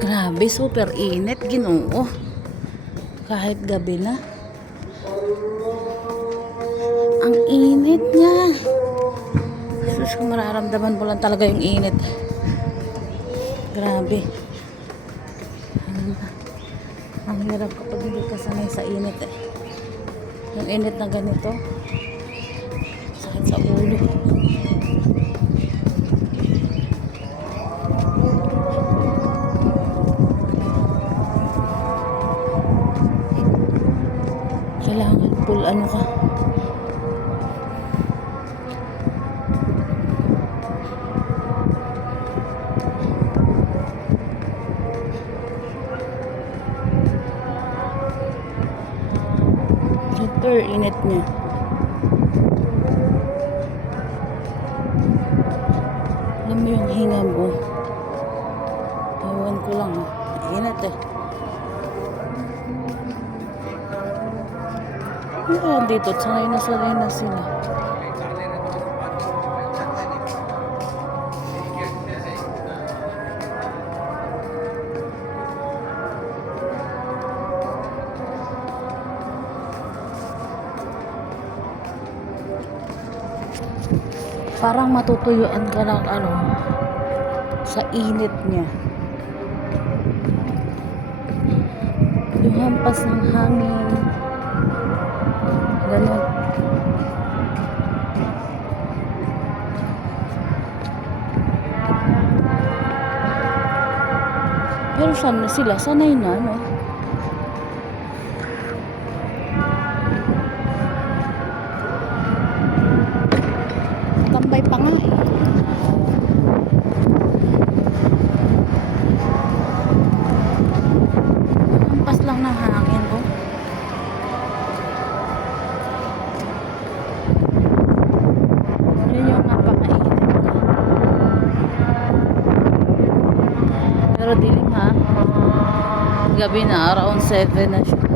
Grabe, super init, Ginoo. Kahit gabi na. Ang init niya. Sus, kung mararamdaman mo lang talaga yung init. Grabe. Ang hirap kapag hindi ka sanay sa init eh. Yung init na ganito. Sakit sa ulo. Kailangan full ano ka. Super init niya. Alam mo yung hinga mo. Ewan ko lang. Init eh. Ano dito? Sanay na sila. Parang matutuyuan ka ng ano sa init niya. Yung hampas ng hangin. Ganun. Pero sana sila, sanay na, no? Tambay pa nga eh. Hampas lang ng hangin, oh. Yun yung napakainit na. Pero dilim ha. Gabi na, around 7 na siya.